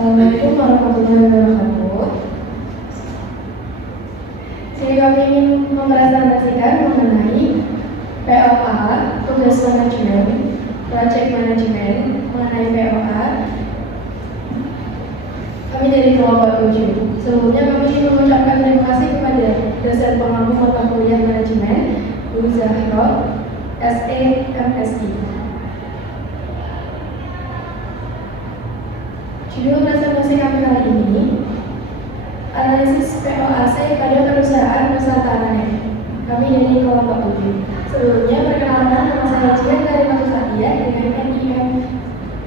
Assalamualaikum warahmatullahi wabarakatuh. Jadi kami ingin mempresentasikan mengenai POA, tugas manajemen, project manajemen, mengenai POA. Kami dari kelompok 7. Sebelumnya kami ingin mengucapkan terima kasih kepada dosen pengampu mata kuliah manajemen, Bu Zahra, SE, MSI. Judul presentasi kami kali ini, analisis POAC pada perusahaan Nusantara Net. Kami dari kelompok 7. Sebelumnya perkenalkan, nama saya Jian dari Fakultas Sadia dengan NIM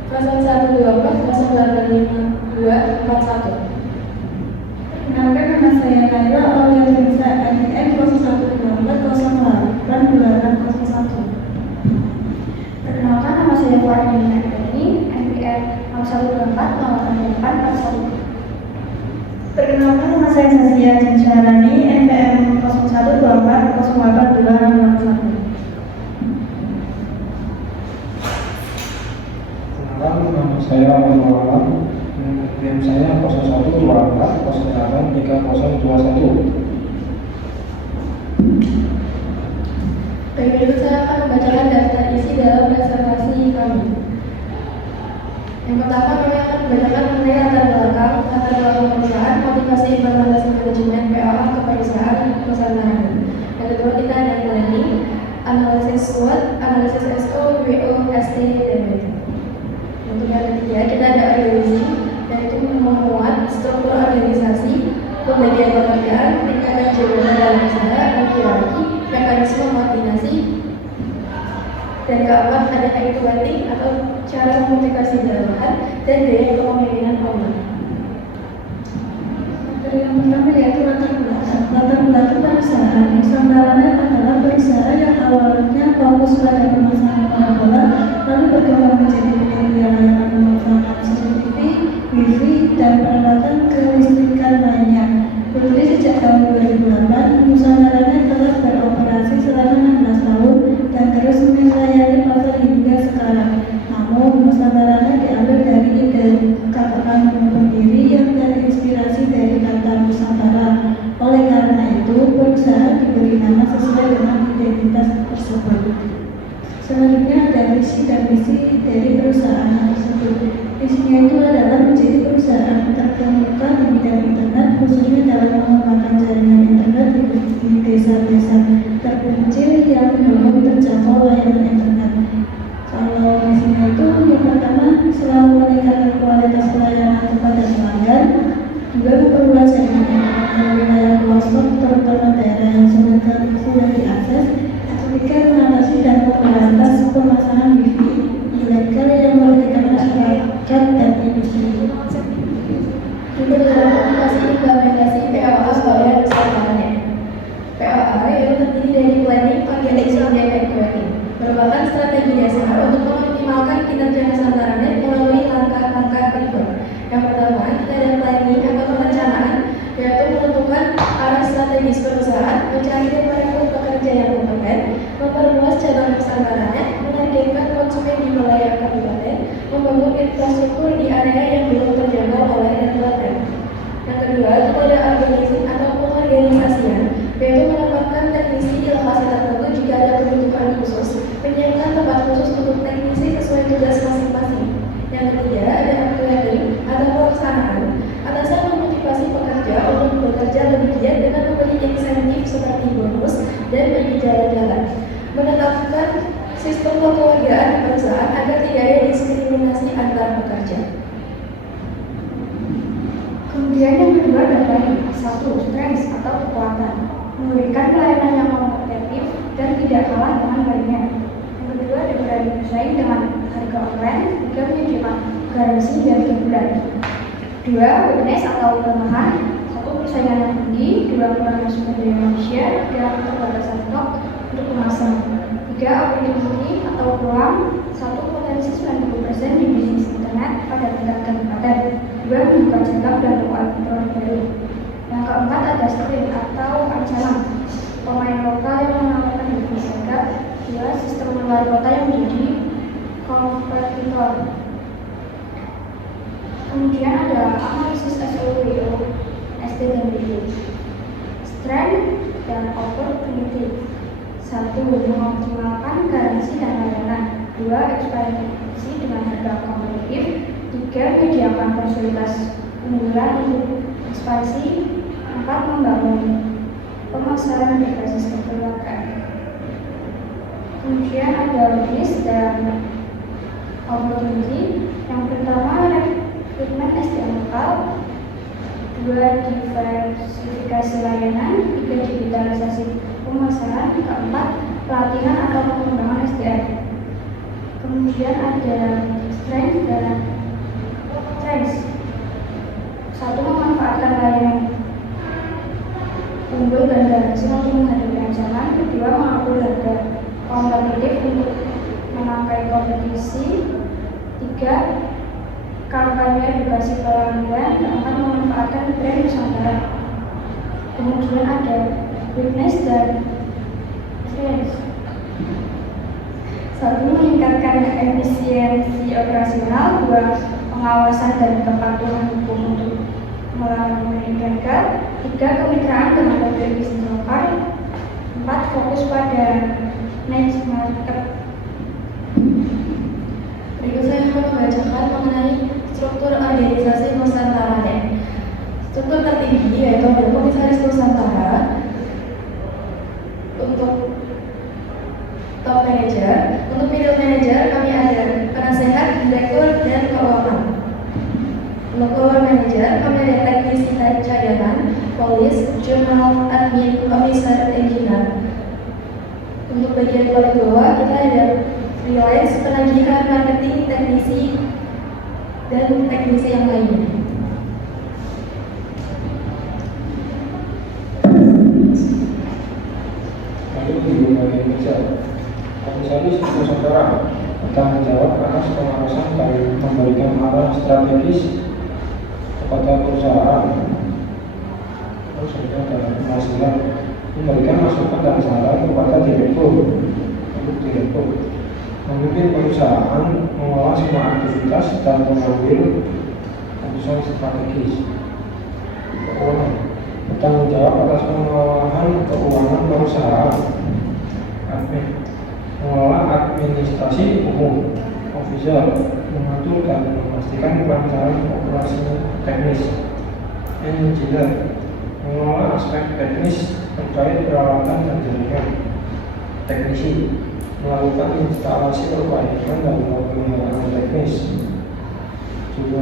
0112085241. Perkenalkan, nama saya Naila Auliatrisa NIM 0112082801. Perkenalkan, nama saya Puarni Nandini, NPM 01240841. Perkenalkan, nama saya Saskia Cincharani, NPM 0124082601. Perkenalkan, nama saya Manualan, NPM saya 0124083021. Baik, berikut saya akan membacakan daftar isi dalam presentasi kami. Yang pertama, kami akan membacakan mengenai latar belakang perusahaan, motivasi implementasi manajemen POA ke perusahaan Nusantara. Yang kedua, kita ada planning, analisis SWOT, analisis SO, WO, ST, dan BT. Untuk yang ketiga, kita ada organisasi, yaitu memuat struktur organisasi, pembagian pekerjaan, tingkatan jabatan dalam usaha, hierarki, mekanisme koordinasi. Dan keempat, ada equity atau cara memotivasi bawahan dan gaya kepemimpinan owner. Yang pertama yaitu latar belakang. Latar belakang perusahaan Nusantara Net adalah perusahaan yang awalnya fokus pada pemasangan bola, lalu berkembang menjadi penyedia layanan pemasangan CCTV, Wi-Fi, dan peralatan kelistrikan lainnya. Berdiri sejak tahun 2008, Nusantara Net telah beroperasi selama 16 tahun dan terus melayani pasar hingga sekarang. Namun, Nusantara Net diambil dari ide katakan berdiri yang terinspirasi dari kata Nusantara. Oleh karena itu, perusahaan diberi nama sesuai dengan identitas tersebut. Selanjutnya ada visi dan misi dari perusahaan tersebut. Visinya itu adalah menjadi perusahaan terkemuka di bidang internet, khususnya dalam mengembangkan jaringan internet di desa-desa terpencil yang belum terjangkau layanan internet. Kalau misinya itu yang pertama, selalu meningkatkan kualitas pelayanan kepada pelanggan. Juga memperluas jaringan internet di wilayah pelosok, terutama daerah yang sudah diakses. Ketiga, mengatasi dan memberantas pemasangan Wi-Fi ilegal yang merugikan masyarakat dan industri. Juga dalam motivasi implementasi POA pada Nusantara Net. POA yang terdiri dari planning, organizing, dan equity merupakan strategi dasar untuk mengoptimalkan kinerja Nusantara Net melalui langkah-langkah berikut. Yang pertama, kita ada planning atau perencanaan, yaitu menentukan arah strategis perusahaan, mencari dan merekrut pekerja yang kompeten, memperluas cabang Nusantara Net, menargetkan konsumen di wilayah kabupaten, membangun infrastruktur di area yang belum terjangkau oleh internet. Yang kedua, kita ada organizing atau pengorganisasian, yaitu menempatkan teknisi di lokasi tertentu jika ada kebutuhan khusus, menyiapkan tempat khusus untuk teknisi sesuai tugas masing-masing. Yang ketiga, ada upgrading atau pelaksanaan. Atasan memotivasi pekerja untuk bekerja lebih giat dengan memberi insentif seperti bonus dan pergi jalan-jalan. Menetapkan sistem kekeluargaan di perusahaan agar tidak ada diskriminasi antar pekerja. Kemudian yang kedua adalah satu, strength atau kekuatan, memberikan pelayanan yang kompetitif dan tidak kalah dengan lainnya. Yang kedua ada berani bersaing dengan harga online, tiga menyediakan garansi dan hiburan. Dua, weakness atau kelemahan, satu persaingan yang tinggi, dua kurangnya sumber daya manusia, tiga keterbatasan stok untuk pemasaran. Tiga, opportunity atau peluang, satu potensi 90% di bisnis internet pada tingkat kabupaten. Dua, membuka cabang dan produk baru. Yang keempat ada sprint atau ancaman, pemain lokal yang menawarkan diri seragam. Dua, sistem luar kota yang menjadi kompetitor. Kemudian ada analisis SWO, SD dan BD. Strength dan opportunity. 1. Mengoptimalkan garansi dan layanan. 2. Eksperimentasi dengan harga kompetitif. 3. Menyediakan fasilitas unggulan untuk ekspansi. 4. Membangun pemasaran berbasis kekeluargaan. Kemudian ada weakness dan opportunity. Yang pertama, rekrutmen SDM lokal. 2. Diversifikasi layanan. 3. Digitalisasi pemasaran. 4. Pelatihan atau pengembangan SDM. Kemudian ada strength dan trends. 1. Memanfaatkan layanan unggul dan garansi untuk menghadapi ancaman. 2. Mengatur harga kompetitif untuk menangkai kompetisi. 3. Kampanye edukasi pelanggan. 4. Memanfaatkan brand Nusantara. Kemudian ada weakness dan strength. 1. Meningkatkan efisiensi operasional. 2. Pengawasan dan kepatuhan hukum untuk melalui harga. 3. Kemitraan dengan pabrik bisnis lokal. 4. Fokus pada niche market. Berikut saya akan membacakan mengenai struktur organisasi Nusantara Net. Struktur tertinggi yaitu ada Komisaris Nusantara. Untuk top manager, untuk middle manager kami ada penasehat, direktur, dan keuangan. Untuk lower manager kami ada teknisi cadangan, polis, jurnal, admin, komisar, engineer. Untuk bagian paling bawah kita ada freelance, penagihan, marketing, teknisi, dan teknisi yang lainnya. Lalu di bagian kerja, Komisaris Nusantara bertanggung jawab atas pengawasan dan memberikan arah strategis kepada perusahaan. Terus ada penghasilan, memberikan masukan dan saran kepada direktur. Untuk direktur memimpin perusahaan, mengolah semua aktivitas dan mengambil keputusan strategis. Keuangan bertanggung jawab atas pengelolaan keuangan perusahaan. Admin mengelola administrasi umum. Official mengatur dan memastikan kelancaran operasi teknis. Engineer mengelola aspek teknis terkait peralatan dan jaringan. Teknisi melakukan instalasi perbaikan dan pemeliharaan teknis. Juga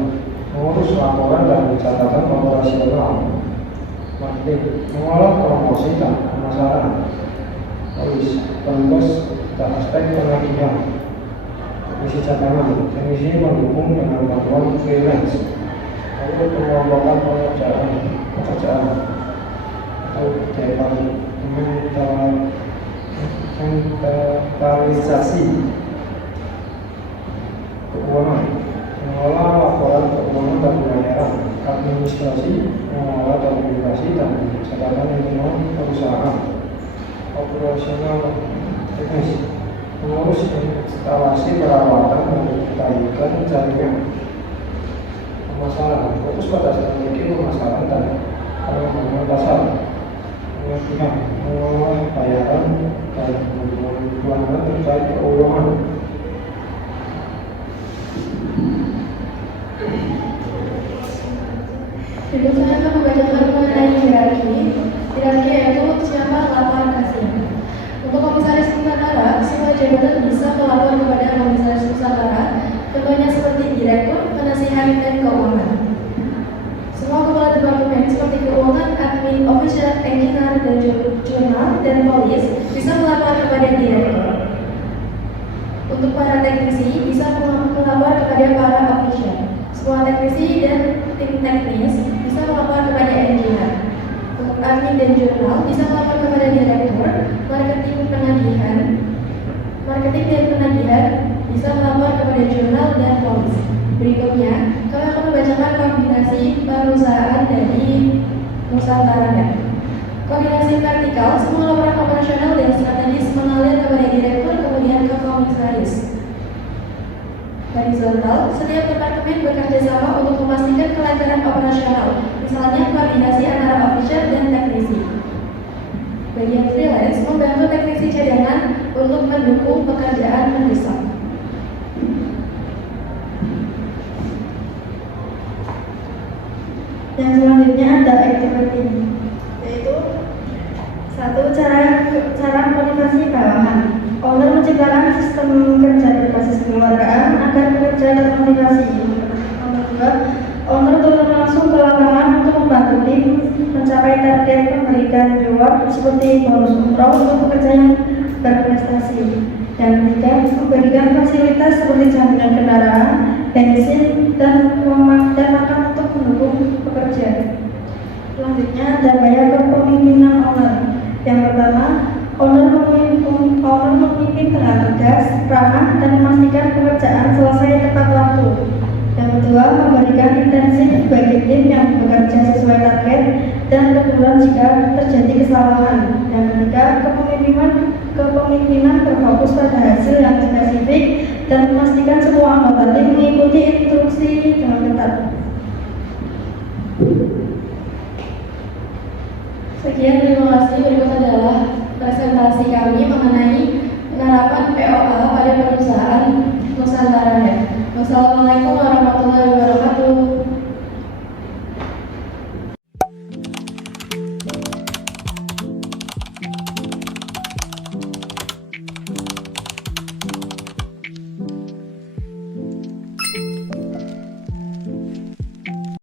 mengurus laporan dan catatan operasional. Marketing mengolah promosi dan pemasaran. Polis petugas dan aspek penagihan. Teknisi cadangan, teknisi mendukung dengan bantuan freelance. Lalu pengelompokan pekerjaan atau inventarisasi. Keuangan mengelola laporan keuangan dan pembayaran. Administrasi mengelola komunikasi dan catatan internal perusahaan. Operasional teknis mengurus instalasi peralatan dan perbaikan jaringan. Pemasaran fokus pada strategi pemasaran dan pengembangan pasar. Pengajian mengelola bayaran dan pelanggan terkait keuangan. Berikut saya akan membacakan mengenai hierarki. Hierarki yaitu siapa lapor kasih. Untuk Komisaris Nusantara, semua jabatan bisa melapor kepada Komisaris Nusantara. Contohnya seperti direktur, penasihat, dan keuangan. Semua kepala departemen seperti keuangan, admin, official, engineer, dan jurnal, dan polis bisa melapor kepada direktur. Untuk para teknisi bisa melapor kepada para official. Semua teknisi dan tim teknis bisa melapor kepada engineer. Untuk admin dan jurnal bisa melapor kepada direktur. Marketing dan penagihan bisa melapor kepada jurnal dan polis. Berikutnya, kami akan membacakan kombinasi perusahaan dari Nusantara. Koordinasi vertikal, semua laporan operasional dan strategis mengalir kepada direktur kemudian ke komisaris. Horizontal, setiap departemen bekerja sama untuk memastikan kelancaran operasional, misalnya koordinasi antara officer dan teknisi. Bagian freelance membantu teknisi cadangan untuk mendukung pekerjaan mendesak. Yang selanjutnya ada activity, yaitu satu, cara motivasi bawahan. Owner menciptakan sistem kerja berbasis kekeluargaan agar pekerja termotivasi. Nomor dua, owner turun langsung ke lapangan untuk membantu tim mencapai target, memberikan reward seperti bonus umroh untuk pekerja yang berprestasi. Yang ketiga, memberikan fasilitas seperti jaminan kendaraan, bensin, dan uang dan makan untuk mendukung pekerja. Selanjutnya ada gaya kepemimpinan owner. Yang pertama, owner memimpin dengan tegas, ramah, dan memastikan pekerjaan selesai tepat waktu. Yang kedua, memberikan intensif bagi tim yang bekerja sesuai target dan teguran jika terjadi kesalahan. Yang ketiga, kepemimpinan berfokus pada hasil yang spesifik dan memastikan semua anggota tim mengikuti